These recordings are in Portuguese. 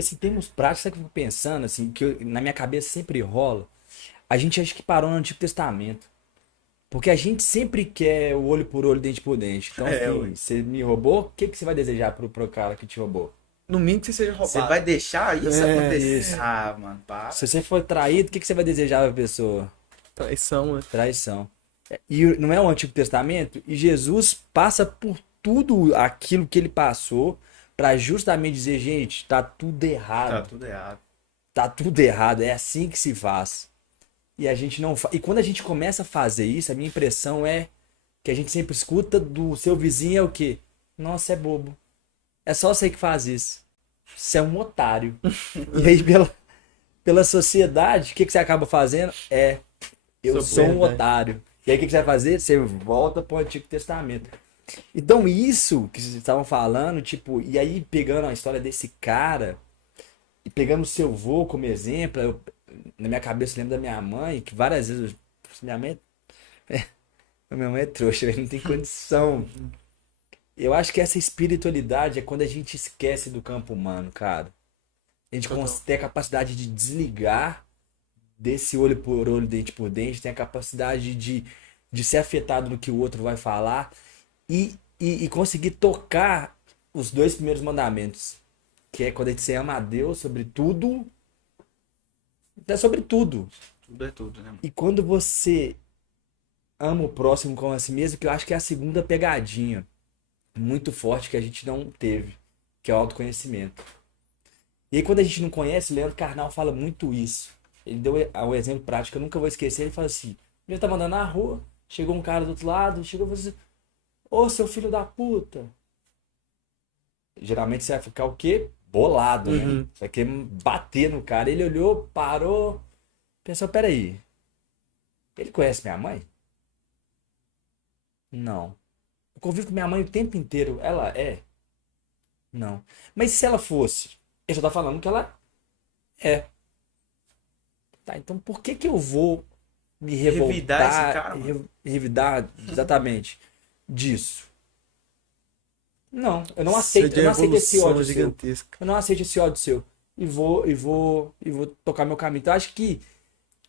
Assim, em termos práticos, sabe o que eu fico pensando, assim, na minha cabeça sempre rola? A gente acha que parou no Antigo Testamento. Porque a gente sempre quer o olho por olho, dente por dente. Então, É, ué. assim, você me roubou, o que que você vai desejar pro cara que te roubou? No mínimo que você seja Você roubado. vai deixar isso É, acontecer? Isso. Ah, mano, para. Se você for traído, o que que você vai desejar pra pessoa? traição, né? Traição. E não é o Antigo Testamento? E Jesus passa por tudo aquilo que ele passou para justamente dizer, gente, tá tudo Tá errado. tudo errado. Tá tudo errado, é assim que se faz. E a gente não fa... E quando a gente começa a fazer isso, a minha impressão é que a gente sempre escuta do seu vizinho é o quê? Nossa, é bobo. É só você que faz isso. Você é um otário. E aí, pela sociedade, o que que você acaba fazendo? Eu sou um Verdade. otário. E aí, o que que você vai fazer? Você volta pro Antigo Testamento. Então, isso que vocês estavam falando, tipo, e aí pegando a história desse cara e pegando o seu vô como exemplo, na minha cabeça eu lembro da minha mãe, que várias vezes, minha mãe, minha mãe é trouxa, velho, não tem condição. Eu acho que essa espiritualidade é quando a gente esquece do campo humano, cara. A gente Total. tem a capacidade de desligar desse olho por olho, dente por dente, tem a capacidade de ser afetado no que o outro vai falar e conseguir tocar os dois primeiros mandamentos, que é quando a gente se ama a Deus sobre tudo, é sobre tudo. Tudo é tudo, né, mano? E quando você ama o próximo como a si mesmo, que eu acho que é a segunda pegadinha muito forte que a gente não teve, que é o autoconhecimento. E aí quando a gente não conhece, Leandro Carnal fala muito isso. Ele deu um exemplo prático, eu nunca vou esquecer, ele fala assim, ele tava andando na rua, chegou um cara do outro lado, chegou e falou assim, ô seu filho da puta. Geralmente você vai ficar o quê? Bolado, né? Uhum. Você vai querer bater no cara. Ele olhou, parou, pensou, peraí, ele conhece minha mãe? Não. Eu convivo com minha mãe o tempo inteiro. Ela é? Não. Mas se ela fosse? Ele só tá falando que ela é. Tá, então por que que eu vou me Revidar esse revoltar, cara, mano. revidar exatamente disso? Não, Seria eu uma não aceito esse evolução ódio seu. gigantesca. Eu não aceito esse ódio seu. E vou tocar meu caminho. Então eu acho que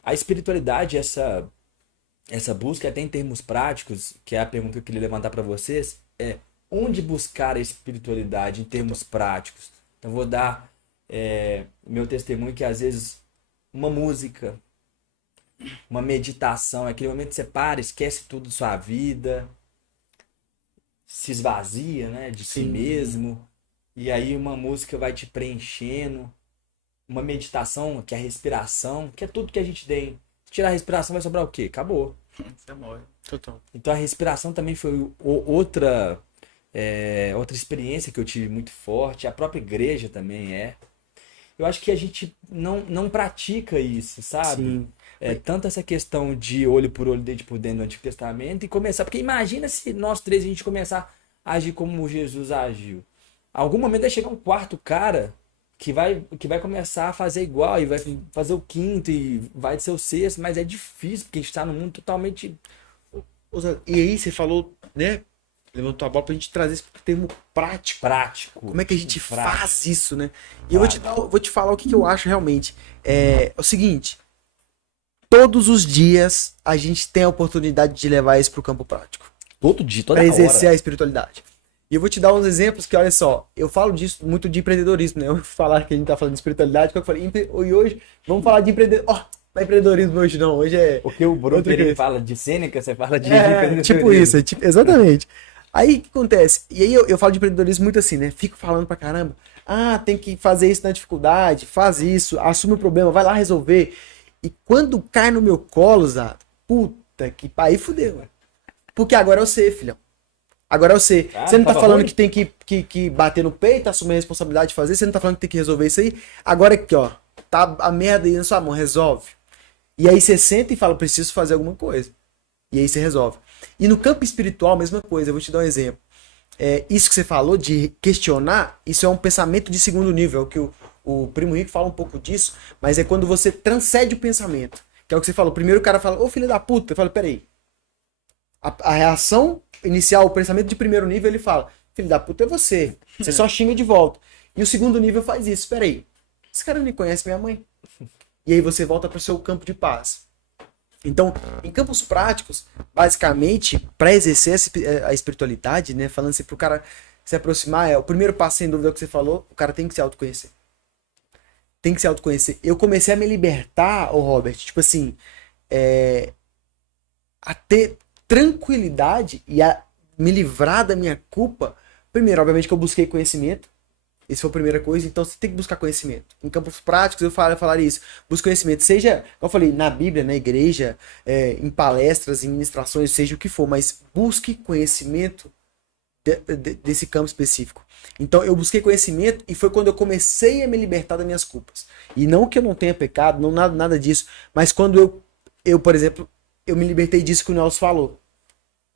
a espiritualidade, essa busca, até em termos práticos, que é a pergunta que eu queria levantar para vocês, é onde buscar a espiritualidade em termos práticos? Então eu vou dar meu testemunho que às vezes uma música, uma meditação, é aquele momento que você para, esquece tudo da sua vida, se esvazia, né, de si Sim. mesmo, e aí uma música vai te preenchendo, uma meditação, que é a respiração, que é tudo que a gente tem. Se tirar a respiração, vai sobrar o quê? Acabou. Você morre. Total. Então a respiração também foi outra experiência que eu tive muito forte, a própria igreja também é. Eu acho que a gente não pratica isso, sabe? Sim. É, tanto essa questão de olho por olho, dente por dente no Antigo Testamento e começar. Porque imagina se nós três a gente começar a agir como Jesus agiu. Algum momento vai chegar um quarto cara que vai começar a fazer igual e vai fazer o quinto e vai ser o sexto, mas é difícil porque a gente está num mundo totalmente E aí você falou, né? Levantou a bola pra gente trazer isso pro termo prático. prático. Como é que a gente Prático. faz isso, né? E eu vou te falar o que eu acho realmente. É o seguinte: todos os dias a gente tem a oportunidade de levar isso pro campo prático. Todo dia, toda Para exercer hora. a espiritualidade. E eu vou te dar uns exemplos que, olha só, eu falo disso muito de empreendedorismo, né? Eu falar que a gente tá falando de espiritualidade, que eu falei, e hoje vamos falar de empreendedorismo. Ó, não é empreendedorismo hoje não, hoje é O que o Bruno outra Pereira coisa. fala de Sêneca, você fala de É, empreendedorismo. tipo isso, exatamente. Aí o que acontece? E aí eu falo de empreendedorismo muito assim, né? Fico falando pra caramba. Ah, tem que fazer isso na dificuldade, faz isso, assume o problema, vai lá resolver. E quando cai no meu colo, Zato, puta que aí fudeu, mano. Porque agora eu sei, filhão. Agora eu sei. Ah, Você não tá tava falando ruim? que tem que bater no peito, assumir a responsabilidade de fazer, você não tá falando que tem que resolver isso aí. Agora aqui, ó, tá a merda aí na sua mão, resolve. E aí você senta e fala, preciso fazer alguma coisa. E aí você resolve. E no campo espiritual, a mesma coisa. Eu vou te dar um exemplo. Isso que você falou de questionar, isso é um pensamento de segundo nível. É o que o Primo Rico fala um pouco disso, mas é quando você transcende o pensamento. Que é o que você falou. Primeiro o cara fala, ô filho da puta. Eu falo, peraí. A reação inicial, o pensamento de primeiro nível, ele fala, filho da puta é você. Você só xinga de volta. E o segundo nível faz isso. Peraí. esse cara nem conhece minha mãe. E aí você volta para o seu campo de paz. Então, em campos práticos, basicamente, para exercer a espiritualidade, né, falando assim, para o cara se aproximar, o primeiro passo, sem dúvida, é o que você falou, o cara tem que se autoconhecer. Tem que se autoconhecer. Eu comecei a me libertar, Robert, tipo assim, a ter tranquilidade e a me livrar da minha culpa. Primeiro, obviamente, que eu busquei conhecimento. Essa foi a primeira coisa. Então, você tem que buscar conhecimento. Em campos práticos, eu falaria isso. Busque conhecimento. Seja, como eu falei, na Bíblia, na igreja, em palestras, em ministrações, seja o que for. Mas busque conhecimento desse campo específico. Então, eu busquei conhecimento e foi quando eu comecei a me libertar das minhas culpas. E não que eu não tenha pecado, não nada disso. Mas quando eu, por exemplo, eu me libertei disso que o Nelson falou.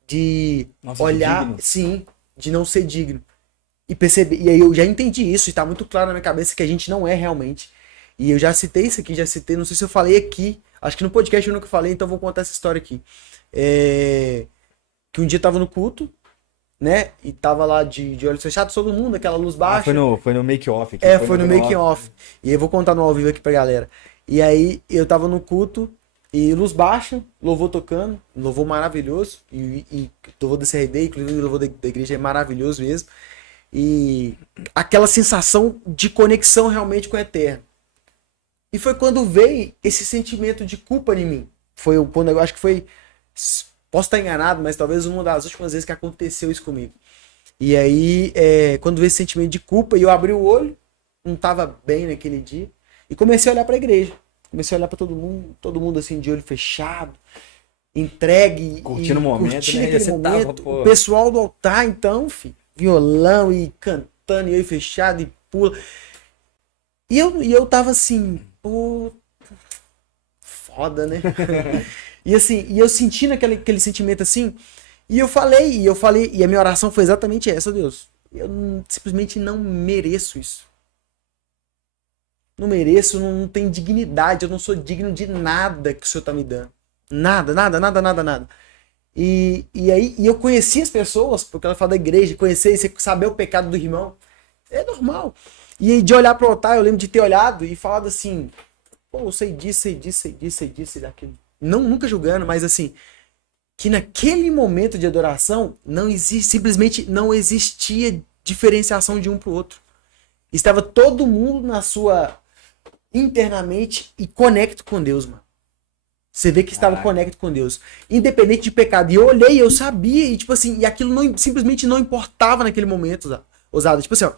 De olhar, sim, de não ser digno. E perceber, e aí eu já entendi isso, e tá muito claro na minha cabeça que a gente não é realmente. E eu já citei isso aqui, não sei se eu falei aqui, acho que no podcast eu nunca falei, então vou contar essa história aqui. Que um dia eu tava no culto, né, e tava lá de olhos fechados, todo mundo, aquela luz baixa. Foi no make-off. Foi no make-off. E eu vou contar no ao vivo aqui pra galera. E aí eu tava no culto, e luz baixa, louvor tocando, louvor maravilhoso, e louvor da CRD, inclusive o louvor da igreja é maravilhoso mesmo. E aquela sensação de conexão realmente com o eterno. E foi quando veio esse sentimento de culpa em mim. Foi quando eu acho que foi, posso estar enganado, mas talvez uma das últimas vezes que aconteceu isso comigo. E aí, quando veio esse sentimento de culpa, e eu abri o olho, não estava bem naquele dia, e comecei a olhar para a igreja. Comecei a olhar para todo mundo assim, de olho fechado, entregue. Curtindo o momento, curtindo né? aquele momento. O pessoal do altar, então, violão e cantando, e olho fechado e pula. E eu tava assim, pô, foda, né? E assim, e eu sentindo aquele sentimento assim, e eu falei, e a minha oração foi exatamente essa, Deus. Eu simplesmente não mereço isso. Não mereço, não tenho dignidade, eu não sou digno de nada que o Senhor tá me dando. Nada. E aí eu conheci as pessoas, porque ela fala da igreja, conhecer e saber o pecado do irmão, é normal. E aí de olhar pro altar, eu lembro de ter olhado e falado assim, pô, eu sei disso, daquilo. Não, nunca julgando, mas assim, que naquele momento de adoração, simplesmente não existia diferenciação de um pro outro. Estava todo mundo na sua, internamente e conecto com Deus, mano. Você vê que estava conecto com Deus. Independente de pecado. E eu olhei, eu sabia, e tipo assim, e aquilo simplesmente não importava naquele momento, ousado. Tipo assim, ó,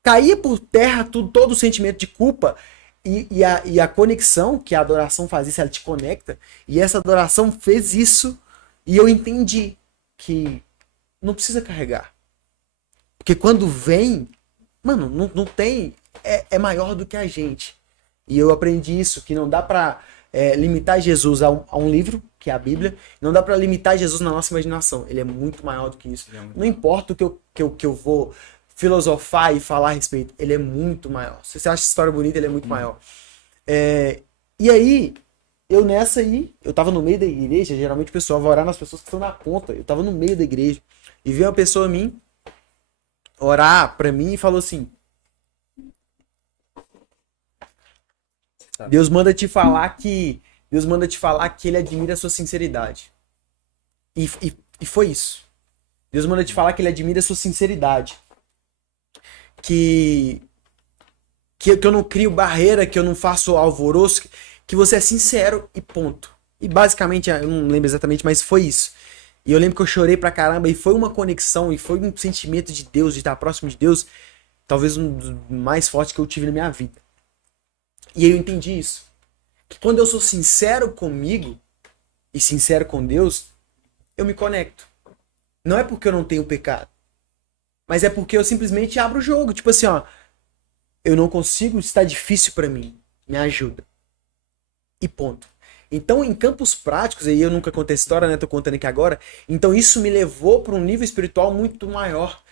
caía por terra todo o sentimento de culpa e a conexão que a adoração faz isso, ela te conecta. E essa adoração fez isso, e eu entendi que não precisa carregar. Porque quando vem, mano, não tem, é maior do que a gente. E eu aprendi isso, que não dá pra limitar Jesus a um livro, que é a Bíblia. Não dá pra limitar Jesus na nossa imaginação. Ele é muito maior do que isso. Não importa o que eu vou filosofar e falar a respeito. Ele é muito maior. Se você acha essa história bonita, ele é muito maior. E aí, eu tava no meio da igreja. Geralmente o pessoal vai orar nas pessoas que estão na ponta. Eu tava no meio da igreja. E veio uma pessoa a mim, orar pra mim e falou assim: Deus manda te falar que ele admira a sua sinceridade. E foi isso. Deus manda te falar que ele admira a sua sinceridade. Que eu não crio barreira, que eu não faço alvoroço, que você é sincero e ponto. E basicamente, eu não lembro exatamente, mas foi isso. E eu lembro que eu chorei pra caramba, e foi uma conexão, e foi um sentimento de Deus, de estar próximo de Deus, talvez um dos mais fortes que eu tive na minha vida. E aí eu entendi isso. Que quando eu sou sincero comigo e sincero com Deus, eu me conecto. Não é porque eu não tenho pecado, mas é porque eu simplesmente abro o jogo. Tipo assim, ó, eu não consigo, está difícil pra mim. Me ajuda. E ponto. Então, em campos práticos, aí eu nunca contei a história, né? Tô contando aqui agora. Então, isso me levou para um nível espiritual muito maior.